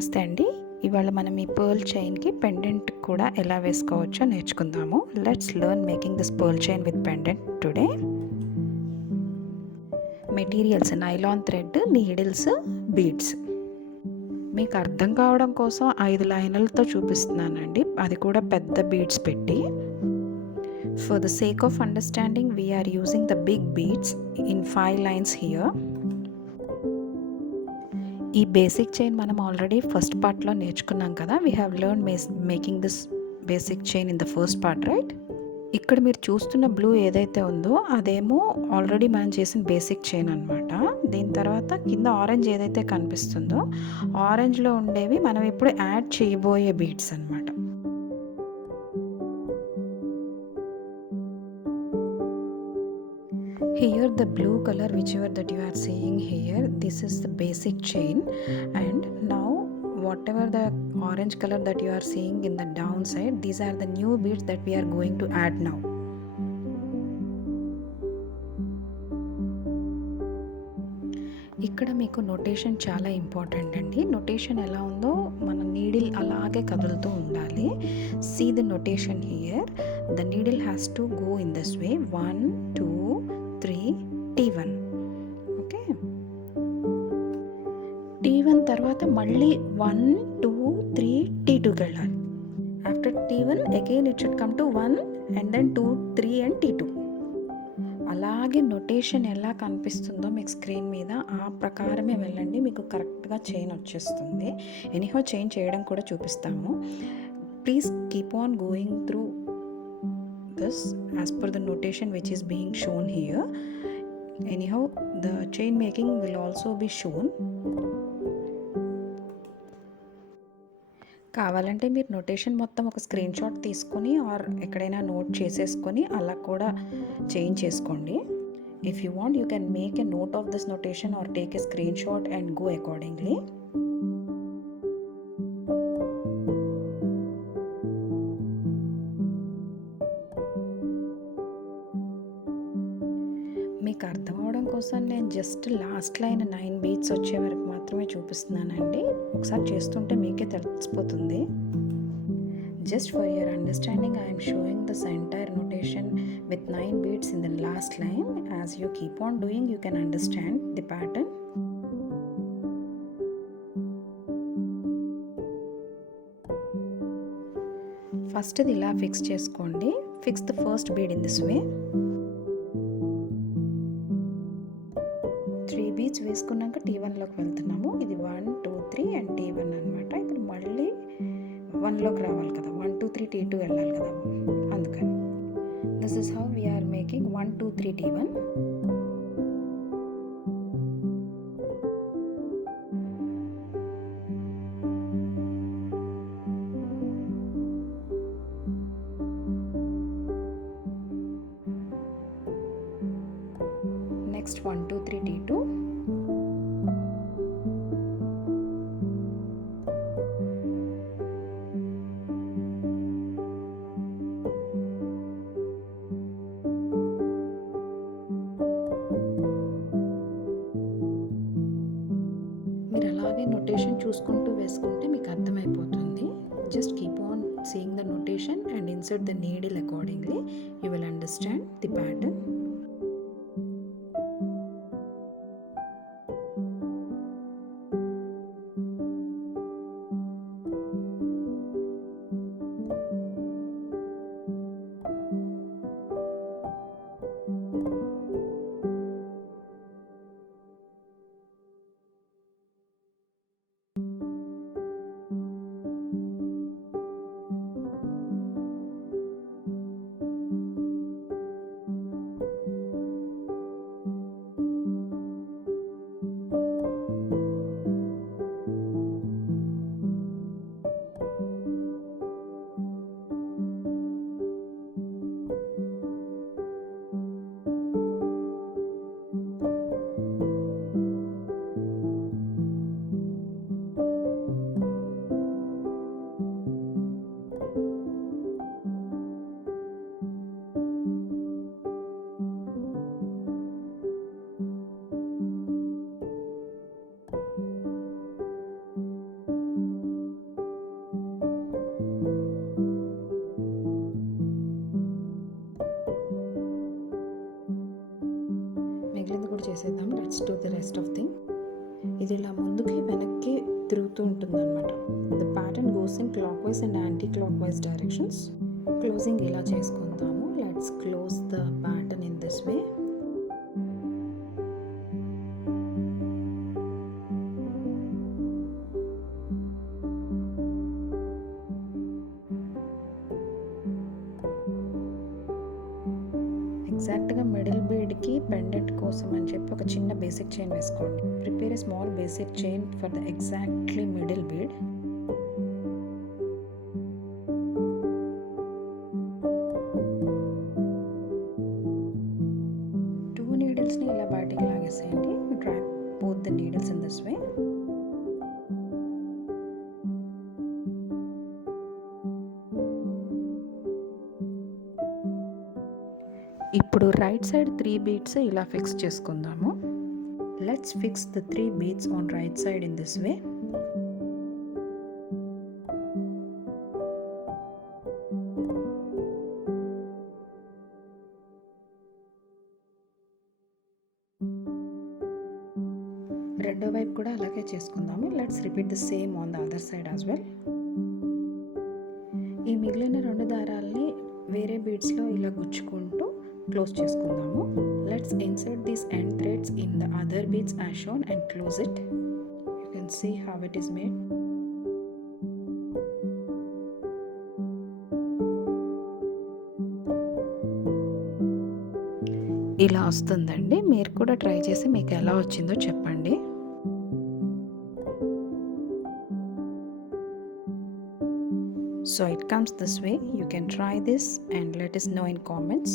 నమస్తే అండి. ఇవాళ మనం ఈ పర్ల్ చైన్కి పెండెంట్ కూడా ఎలా వేసుకోవచ్చో నేర్చుకుందాము. Let's learn making this pearl chain with pendant today. Materials nylon thread, needles, beads. మీకు అర్థం కావడం కోసం 5 లైన్లతో చూపిస్తున్నానండి, అది కూడా పెద్ద బీడ్స్ పెట్టి. For the sake of understanding we're using the big beads in 5 lines here. ఈ బేసిక్ చైన్ మనం ఆల్రెడీ ఫస్ట్ పార్ట్లో నేర్చుకున్నాం కదా. We have learn making this basic chain in the first part, right? ఇక్కడ మీరు చూస్తున్న బ్లూ ఏదైతే ఉందో అదేమో ఆల్రెడీ మనం చేసిన బేసిక్ చైన్ అనమాట. దీని తర్వాత కింద ఆరెంజ్ ఏదైతే కనిపిస్తుందో ఆరెంజ్లో ఉండేవి మనం ఇప్పుడు యాడ్ చేయబోయే బీడ్స్ అనమాట. Here the blue color whichever that you are seeing here, this is the basic chain, and now whatever the orange color that you are seeing in the downside, these are the new beads that we are going to add now. ఇక్కడ మీకు నొటేషన్ చాలా ఇంపార్టెంట్ అండి. నొటేషన్ ఎలా ఉందో మన నీడిల్ అలాగే కదులుతూ ఉండాలి. See the notation here. The needle has to go in this way. 1 2 3 T1. Okay, T1 తర్వాత మళ్ళీ 1 2 3 T2కి వెళ్ళాలి. After T1 again it should come to 1 and then 2 3 and T2. అలాగే నొటేషన్ ఎలా కనిపిస్తుందో మీకు స్క్రీన్ మీద ఆ ప్రకారమే వెళ్ళండి, మీకు కరెక్ట్గా చైన్ వచ్చేస్తుంది. ఎనీహౌ చైన్ చేయడం కూడా చూపిస్తాము. Please keep on going through this as per the notation which is being shown here. Anyhow, the chain making will also be shown. కావాలంటే మీరు నొటేషన్ మొత్తం ఒక స్క్రీన్ షాట్ తీసుకొని ఆర్ ఎక్కడైనా నోట్ చేసేసుకొని అలా కూడా చేంజ్ చేసుకోండి. If you want you can make a note of this notation or take a screenshot and go accordingly. మీకు అర్థం అవడం కోసం నేను జస్ట్ లాస్ట్ లైన్ 9 బీట్స్ వచ్చే వరకు మాత్రమే చూపిస్తున్నానండి. ఒకసారి చేస్తుంటే మీకే తెలిసిపోతుంది. Just for your understanding I'm showing this entire notation with 9 beats in the last line. As you keep on doing you can understand the pattern. First ఇది ఇలా ఫిక్స్ చేసుకోండి. Fix the first bead in this way. 3 beads వేసుకున్నాక T1లోకి వెళ్తున్నాము. ఇది 1 2 3 and T1 అనమాట. ఇప్పుడు మళ్ళీ 1లోకి రావాలి కదా, 1 2 3 T2 వెళ్ళాలి కదా, అందుకని this is how we're making 1 2 3 T1. Next 1 2 3 T2. మీరు అలాగే నొటేషన్ చూసుకుంటూ వేసుకుంటే మీకు అర్థమైపోతుంది. Just keep on seeing the notation and insert the needle accordingly. You will understand the pattern. మిగిలింది కూడా చేసేద్దాం. Let's do the rest of thing. ఇది ఇలా ముందుకి వెనక్కి తిరుగుతూ ఉంటుంది అనమాట. The pattern goes in clock wise and anti clock wise directions. Closing ఇలా చేసుకుందాము. Let's close the pattern in this వే. ఎగ్జాక్ట్గా మిడిల్ బీడ్కి పెండెంట్ కోసం అని చెప్పి ఒక చిన్న బేసిక్ చైన్ వేసుకోండి. Prepare a small basic chain for the exactly middle bead. Two నీడిల్స్ని ఇలా బయటికి లాగేసేయండి. Drag both the needles in this way. ఇప్పుడు రైట్ సైడ్ 3 beads ఇలా ఫిక్స్ చేసుకుందాము. Let's fix the 3 beads on right side in this way. రెండో వైపు కూడా అలాగే చేసుకుందాము. Let's repeat the same on the other side as well. ఈ మిగిలిన 2 దారాల్ని వేరే బీడ్స్లో ఇలా గుచ్చుకుంటూ క్లోజ్ చేసుకుందాము. Let's insert these end threads in the other beads as shown and close it. You can see how it is made. ఇలా వస్తుందండి. మీరు కూడా ట్రై చేసి మీకు ఎలా వచ్చిందో చెప్పండి. So it comes this way. You can try this and let us know in comments.